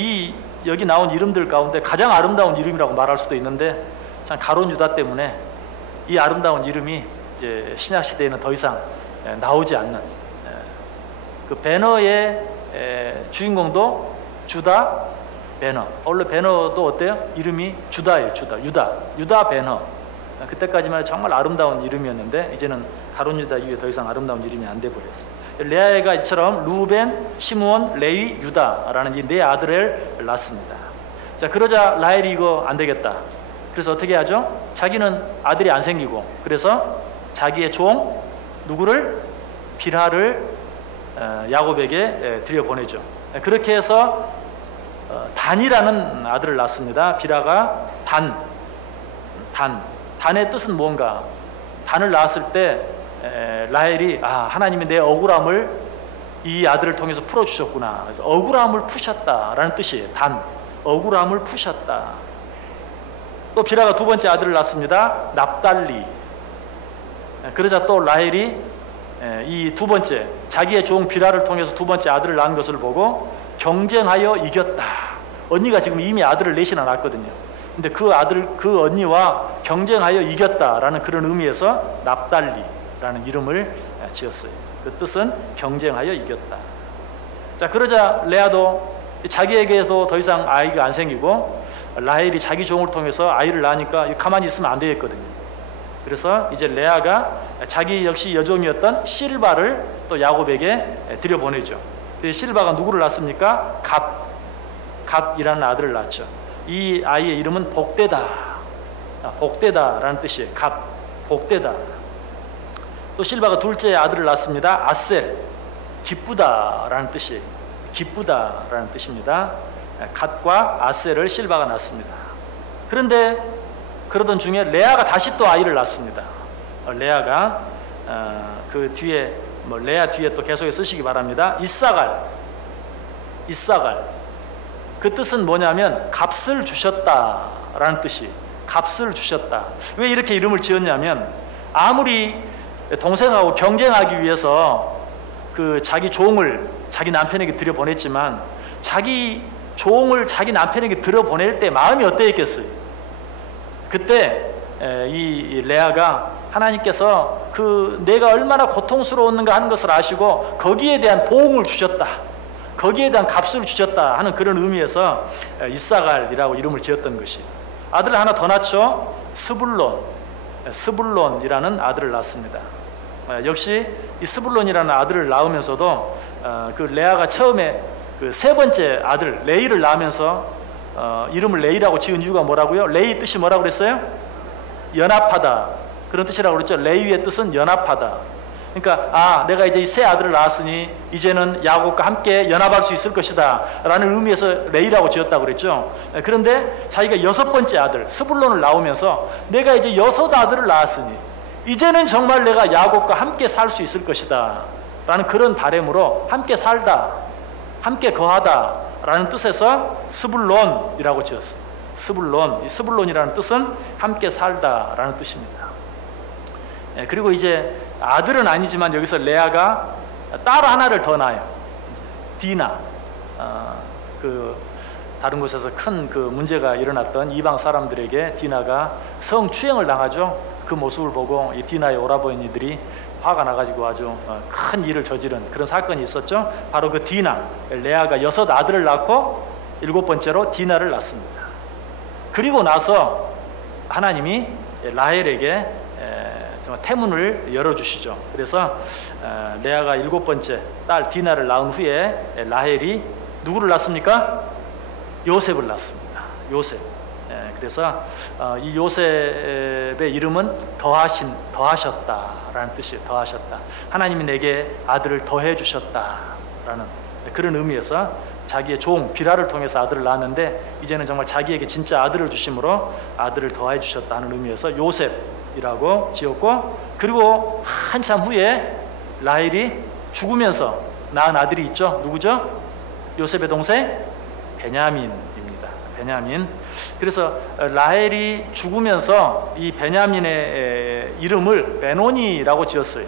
여기 나온 이름들 가운데 가장 아름다운 이름이라고 말할 수도 있는데, 참 가론 유다 때문에 이 아름다운 이름이 이제 신약 시대에는 더 이상 나오지 않는, 그 배너의 주인공도 주다 배너. 원래 배너도 어때요? 이름이 주다예요. 유다 배너. 그때까지만 정말 아름다운 이름이었는데 이제는 가론 유다 이후에 더 이상 아름다운 이름이 안 돼 버렸어요. 레아가 이처럼 루벤, 시므온, 레위, 유다라는 이 네 아들을 낳습니다. 자, 그러자 라헬이 이거 안 되겠다. 그래서 어떻게 하죠? 자기는 아들이 안 생기고, 그래서 자기의 종 누구를? 빌하를 야곱에게 들여보내죠. 그렇게 해서 단이라는 아들을 낳습니다. 빌하가 단의 뜻은 뭔가? 단을 낳았을 때 라헬이 하나님이 내 억울함을 이 아들을 통해서 풀어주셨구나. 그래서 억울함을 푸셨다라는 뜻이에요. 억울함을 푸셨다. 또 빌하가 두 번째 아들을 낳습니다. 납달리. 그러자 또 라헬이 이 두 번째 자기의 종 빌하를 통해서 두 번째 아들을 낳은 것을 보고 경쟁하여 이겼다. 언니가 지금 이미 아들을 넷이나 낳았거든요. 근데 그 언니와 경쟁하여 이겼다라는 그런 의미에서 납달리라는 이름을 지었어요. 그 뜻은 경쟁하여 이겼다. 자, 그러자 레아도 자기에게도 더 이상 아이가 안 생기고 라헬이 자기 종을 통해서 아이를 낳으니까 가만히 있으면 안 되겠거든요. 그래서 이제 레아가 자기 역시 여종이었던 실바를 또 야곱에게 들여보내죠. 실바가 누구를 낳습니까? 갓이라는 아들을 낳죠. 이 아이의 이름은 복되다라는 뜻이에요. 복되다. 또 실바가 둘째 아들을 낳습니다. 아셀, 기쁘다라는 뜻이에요. 기쁘다라는 뜻입니다. 갓과 아셀을 실바가 낳습니다. 그런데 그러던 중에 레아가 다시 또 아이를 낳습니다. 레아가 그 뒤에 레아 뒤에 또 계속해 쓰시기 바랍니다. 이사갈. 그 뜻은 뭐냐면 값을 주셨다라는 뜻이. 값을 주셨다. 왜 이렇게 이름을 지었냐면 아무리 동생하고 경쟁하기 위해서 그 자기 종을 자기 남편에게 들여보냈지만 자기 종을 자기 남편에게 들여보낼 때 마음이 어땠겠어요? 그때 이 레아가 하나님께서 내가 얼마나 고통스러웠는가 하는 것을 아시고 거기에 대한 보응을 주셨다. 거기에 대한 값을 주셨다 하는 그런 의미에서 이사갈이라고 이름을 지었던 것이. 아들을 하나 더 낳죠. 스불론이라는 아들을 낳습니다. 역시 이 스불론이라는 아들을 낳으면서도 그 레아가 처음에 그 세 번째 아들 레이를 낳으면서 이름을 레이라고 지은 이유가 뭐라고요? 레이 뜻이 뭐라고 그랬어요? 연합하다, 그런 뜻이라고 그랬죠. 레이의 뜻은 연합하다. 그러니까 내가 이제 이 세 아들을 낳았으니 이제는 야곱과 함께 연합할 수 있을 것이다 라는 의미에서 레이라고 지었다고 그랬죠. 그런데 자기가 여섯 번째 아들 스불론을 낳으면서 내가 이제 여섯 아들을 낳았으니 이제는 정말 내가 야곱과 함께 살 수 있을 것이다 라는 그런 바람으로 함께 살다, 함께 거하다 라는 뜻에서 스불론이라고 지었습니다. 스불론, 이 스불론이라는 뜻은 함께 살다 라는 뜻입니다. 그리고 이제 아들은 아니지만 여기서 레아가 딸 하나를 더 낳아요. 디나. 다른 곳에서 큰 그 문제가 일어났던 이방 사람들에게 디나가 성추행을 당하죠. 그 모습을 보고 이 디나의 오라버니들이 화가 나가지고 아주 큰 일을 저지른 그런 사건이 있었죠. 바로 그 디나, 레아가 여섯 아들을 낳고 일곱 번째로 디나를 낳습니다. 그리고 나서 하나님이 라헬에게 태문을 열어주시죠. 그래서 레아가 일곱 번째 딸 디나를 낳은 후에 라헬이 누구를 낳습니까? 요셉을 낳습니다. 요셉. 그래서 이 요셉의 이름은 더하셨다라는 뜻이에요. 더하셨다. 하나님이 내게 아들을 더해 주셨다라는 그런 의미에서 자기의 종 비라를 통해서 아들을 낳았는데 이제는 정말 자기에게 진짜 아들을 주심으로 아들을 더해 주셨다는 의미에서 요셉이라고 지었고, 그리고 한참 후에 라헬이 죽으면서 낳은 아들이 있죠. 누구죠? 요셉의 동생 베냐민입니다. 베냐민. 그래서 라헬이 죽으면서 이 베냐민의 이름을 베노니라고 지었어요.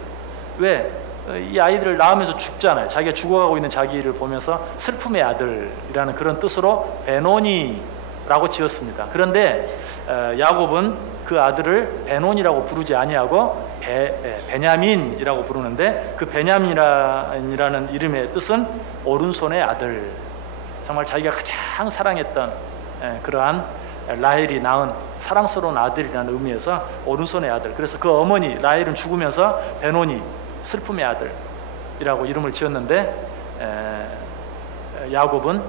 왜? 이 아이들을 낳으면서 죽잖아요. 자기가 죽어가고 있는 자기를 보면서 슬픔의 아들이라는 그런 뜻으로 베노니라고 지었습니다. 그런데 야곱은 그 아들을 베논이라고 부르지 아니하고 베냐민이라고 부르는데, 그 베냐민이라는 이름의 뜻은 오른손의 아들. 정말 자기가 가장 사랑했던 그러한 라헬이 낳은 사랑스러운 아들이라는 의미에서 오른손의 아들. 그래서 그 어머니 라헬은 죽으면서 베논이 슬픔의 아들이라고 이름을 지었는데, 야곱은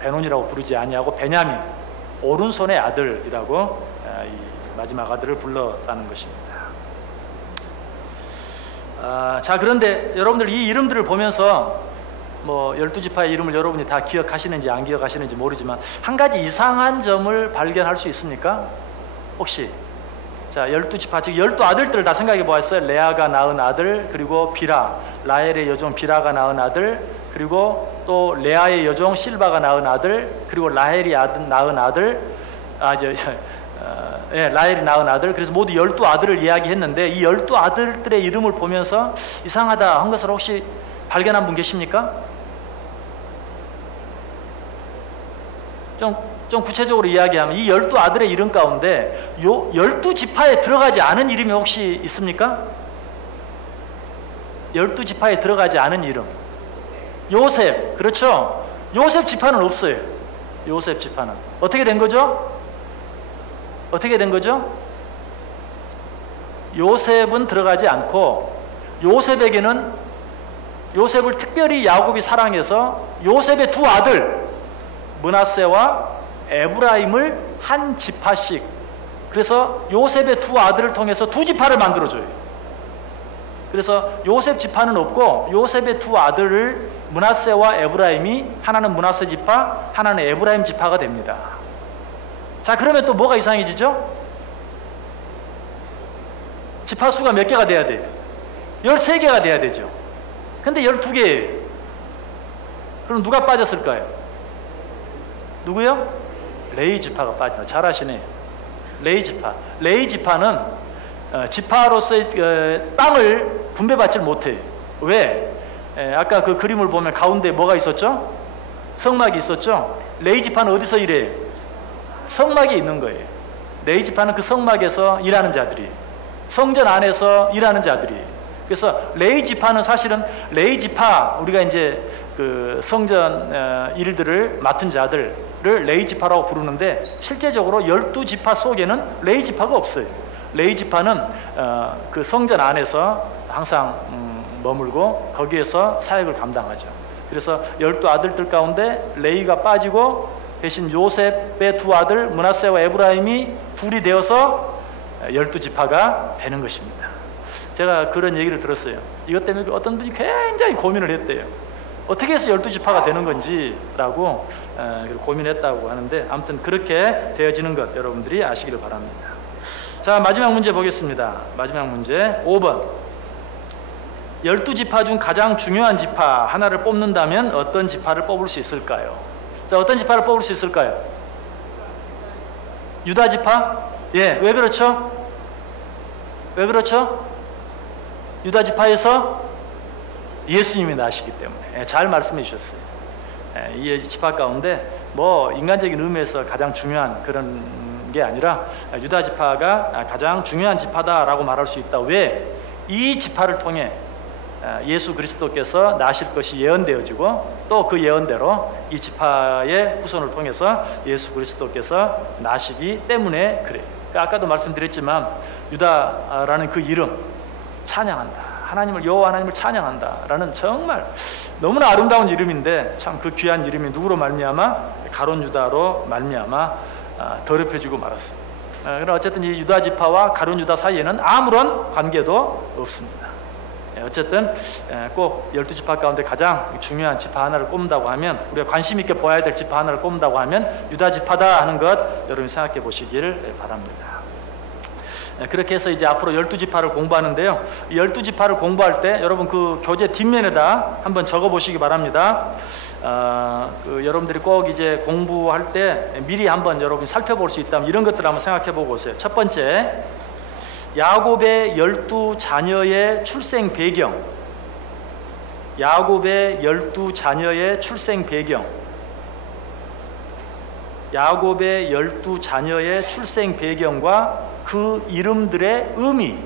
베논이라고 부르지 아니하고 베냐민, 오른손의 아들이라고 이 마지막 아들을 불렀다는 것입니다. 자, 그런데 여러분들 이 이름들을 보면서 뭐 12지파의 이름을 여러분이 다 기억하시는지 안 기억하시는지 모르지만 한 가지 이상한 점을 발견할 수 있습니까? 혹시? 자, 12지파, 즉 12아들들을 다 생각해 보았어요. 레아가 낳은 아들, 그리고 비라, 라헬의 여종 비라가 낳은 아들, 그리고 또 레아의 여종 실바가 낳은 아들, 그리고 라헬이 낳은 아들, 라헬이 낳은 아들. 그래서 모두 12아들을 이야기했는데 이 12아들들의 이름을 보면서 이상하다 한 것을 혹시 발견한 분 계십니까? 좀 구체적으로 이야기하면 이 12아들의 이름 가운데 12지파에 들어가지 않은 이름이 혹시 있습니까? 12지파에 들어가지 않은 이름. 요셉. 그렇죠? 요셉 지파는 없어요. 요셉 지파는. 어떻게 된 거죠? 어떻게 된 거죠? 요셉은 들어가지 않고 요셉에게는 요셉을 특별히 야곱이 사랑해서 요셉의 두 아들 므낫세와 에브라임을 한 지파씩, 그래서 요셉의 두 아들을 통해서 두 지파를 만들어줘요. 그래서 요셉 지파는 없고 요셉의 두 아들을 므낫세와 에브라임이, 하나는 므낫세 지파, 하나는 에브라임 지파가 됩니다. 자, 그러면 또 뭐가 이상해지죠? 지파 수가 몇 개가 돼야 돼요? 13개가 돼야 되죠. 근데 12개예요. 그럼 누가 빠졌을까요? 누구요? 레위 지파가 빠져요. 잘하시네요. 레위 지파. 레위 지파는 지파로서의 땅을 분배받지 못해요. 왜? 아까 그 그림을 보면 가운데 뭐가 있었죠? 성막이 있었죠? 레위 지파는 어디서 일해요? 성막에 있는 거예요. 레위 지파는 그 성막에서 일하는 자들이에요. 성전 안에서 일하는 자들이에요. 그래서 레위 지파는 사실은 레위 지파, 우리가 이제 그 성전 일들을 맡은 자들을 레위 지파라고 부르는데 실제적으로 12지파 속에는 레위 지파가 없어요. 레위 지파는 그 성전 안에서 항상 머물고 거기에서 사역을 감당하죠. 그래서 12아들들 가운데 레위가 빠지고 대신 요셉의 두 아들 므낫세와 에브라임이 둘이 되어서 12지파가 되는 것입니다. 제가 그런 얘기를 들었어요. 이것 때문에 어떤 분이 굉장히 고민을 했대요. 어떻게 해서 12지파가 되는 건지라고 고민했다고 하는데, 아무튼 그렇게 되어지는 것 여러분들이 아시기를 바랍니다. 자, 마지막 문제 보겠습니다. 마지막 문제 5번. 12지파 중 가장 중요한 지파 하나를 뽑는다면 어떤 지파를 뽑을 수 있을까요? 자, 어떤 지파를 뽑을 수 있을까요? 유다 지파? 예, 왜 그렇죠? 왜 그렇죠? 유다 지파에서 예수님이 나시기 때문에. 예, 잘 말씀해 주셨어요. 예, 이 지파 가운데 뭐 인간적인 의미에서 가장 중요한 그런 게 아니라 유다 지파가 가장 중요한 지파다라고 말할 수 있다. 왜? 이 지파를 통해 예수 그리스도께서 나실 것이 예언되어지고 또 그 예언대로 이 지파의 후손을 통해서 예수 그리스도께서 나시기 때문에 그래요. 아까도 말씀드렸지만 유다라는 그 이름, 찬양한다, 하나님을, 여호와 하나님을 찬양한다라는 정말 너무나 아름다운 이름인데, 참 그 귀한 이름이 누구로 말미암아? 가론 유다로 말미암아 더럽혀지고 말았습니다. 그러나 어쨌든 이 유다 지파와 가론 유다 사이에는 아무런 관계도 없습니다. 어쨌든 꼭 12지파 가운데 가장 중요한 지파 하나를 꼽는다고 하면, 우리가 관심 있게 보아야 될 지파 하나를 꼽는다고 하면 유다 지파다 하는 것 여러분이 생각해 보시기를 바랍니다. 그렇게 해서 이제 앞으로 12지파를 공부하는데요. 12지파를 공부할 때 여러분 그 교재 뒷면에다 한번 적어 보시기 바랍니다. 여러분들이 꼭 이제 공부할 때 미리 한번 여러분이 살펴볼 수 있다면 이런 것들을 한번 생각해 보고 오세요. 첫 번째, 야곱의 12자녀의 출생 배경. 야곱의 12자녀의 출생 배경. 야곱의 12자녀의 출생 배경과 그 이름들의 의미.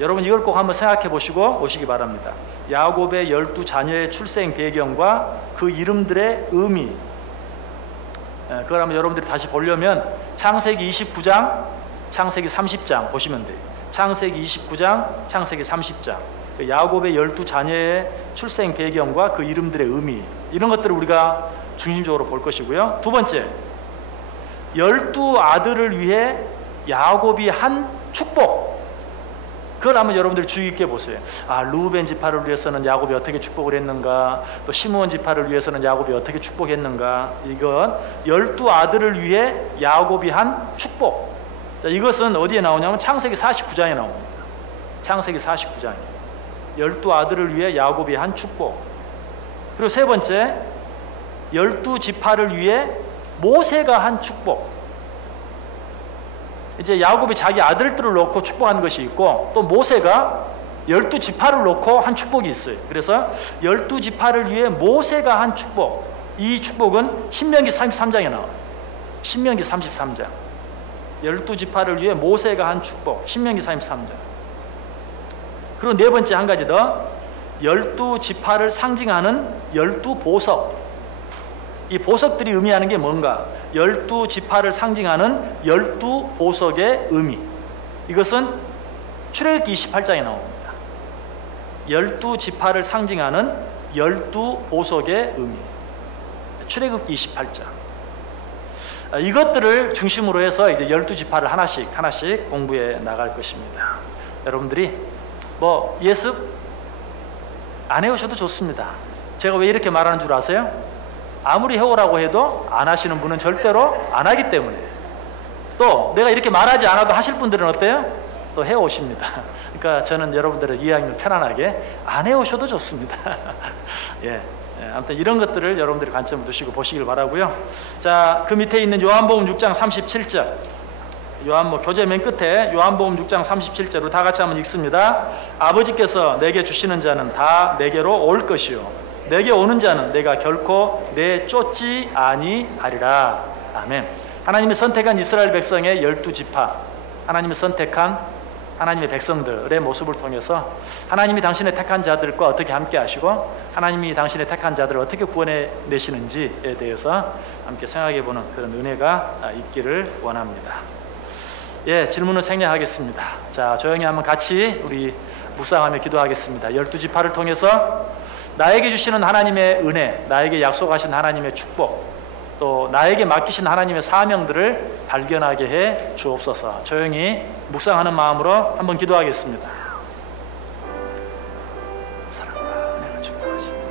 여러분 이걸 꼭 한번 생각해 보시고 오시기 바랍니다. 야곱의 12자녀의 출생 배경과 그 이름들의 의미. 그걸 한번 여러분들이 다시 보려면 창세기 29장, 창세기 30장 보시면 돼요. 창세기 29장, 창세기 30장. 야곱의 12자녀의 출생 배경과 그 이름들의 의미, 이런 것들을 우리가 중심적으로 볼 것이고요. 두 번째, 12아들을 위해 야곱이 한 축복. 그걸 한번 여러분들 주의 깊게 보세요. 루벤 지파를 위해서는 야곱이 어떻게 축복을 했는가, 또 시므온 지파를 위해서는 야곱이 어떻게 축복했는가. 이건 12아들을 위해 야곱이 한 축복. 자, 이것은 어디에 나오냐면 창세기 49장에 나옵니다. 창세기 49장에 12아들을 위해 야곱이 한 축복. 그리고 세 번째, 12지파를 위해 모세가 한 축복. 이제 야곱이 자기 아들들을 놓고 축복한 것이 있고, 또 모세가 12지파를 놓고 한 축복이 있어요. 그래서 12지파를 위해 모세가 한 축복. 이 축복은 신명기 33장에 나와요. 신명기 33장. 12지파를 위해 모세가 한 축복. 신명기 33장. 그리고 네 번째 한 가지 더, 12지파를 상징하는 12보석. 이 보석들이 의미하는 게 뭔가? 12지파를 상징하는 12보석의 의미. 이것은 출애굽기 28장에 나옵니다. 12지파를 상징하는 12보석의 의미. 출애굽기 28장. 이것들을 중심으로 해서 이제 12지파를 하나씩 공부해 나갈 것입니다. 여러분들이 뭐 예습 안 해오셔도 좋습니다. 제가 왜 이렇게 말하는 줄 아세요? 아무리 해오라고 해도 안 하시는 분은 절대로 안 하기 때문에. 또 내가 이렇게 말하지 않아도 하실 분들은 어때요? 또 해오십니다. 그러니까 저는 여러분들의 이해하기를 편안하게 안 해오셔도 좋습니다. 예. 아무튼 이런 것들을 여러분들이 관점을 두시고 보시길 바라고요. 자, 그 밑에 있는 요한복음 6장 37절. 교재 맨 끝에 요한복음 6장 37절로 다 같이 한번 읽습니다. 아버지께서 내게 주시는 자는 다 내게로 올 것이요, 내게 오는 자는 내가 결코 내쫓지 아니하리라. 아멘. 하나님이 선택한 이스라엘 백성의 12지파, 하나님이 선택한 하나님의 백성들의 모습을 통해서 하나님이 당신의 택한 자들과 어떻게 함께 하시고 하나님이 당신의 택한 자들을 어떻게 구원해 내시는지에 대해서 함께 생각해 보는 그런 은혜가 있기를 원합니다. 예, 질문을 생략하겠습니다. 자, 조용히 한번 같이 우리 묵상하며 기도하겠습니다. 12지파를 통해서 나에게 주시는 하나님의 은혜, 나에게 약속하신 하나님의 축복, 또 나에게 맡기신 하나님의 사명들을 발견하게 해 주옵소서. 조용히 묵상하는 마음으로 한번 기도하겠습니다. 사랑과 은혜가 충만하십니다.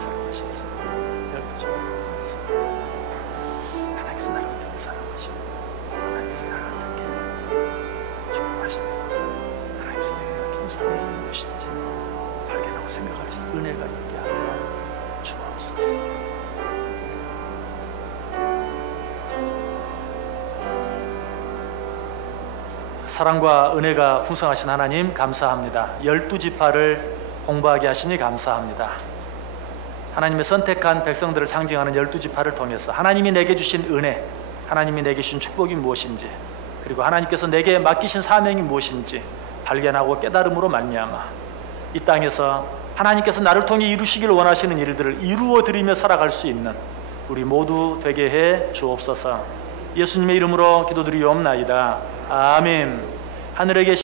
사랑하시겠습니다. 하나님께서 나를 어떻게 사랑하시고 하나님께서 나를 어떻게 축복하십니다. 하나님께서 내가 긴 사랑이 무엇인지 발견하고 생각할 수 있는 은혜가 있게 하여 주옵소서. 사랑과 은혜가 풍성하신 하나님 감사합니다. 12지파를 공부하게 하시니 감사합니다. 하나님의 선택한 백성들을 상징하는 12지파를 통해서 하나님이 내게 주신 은혜, 하나님이 내게 주신 축복이 무엇인지, 그리고 하나님께서 내게 맡기신 사명이 무엇인지 발견하고 깨달음으로 말미암아 이 땅에서 하나님께서 나를 통해 이루시길 원하시는 일들을 이루어 드리며 살아갈 수 있는 우리 모두 되게 해 주옵소서. 예수님의 이름으로 기도드리옵나이다. 아멘. 하늘에 계신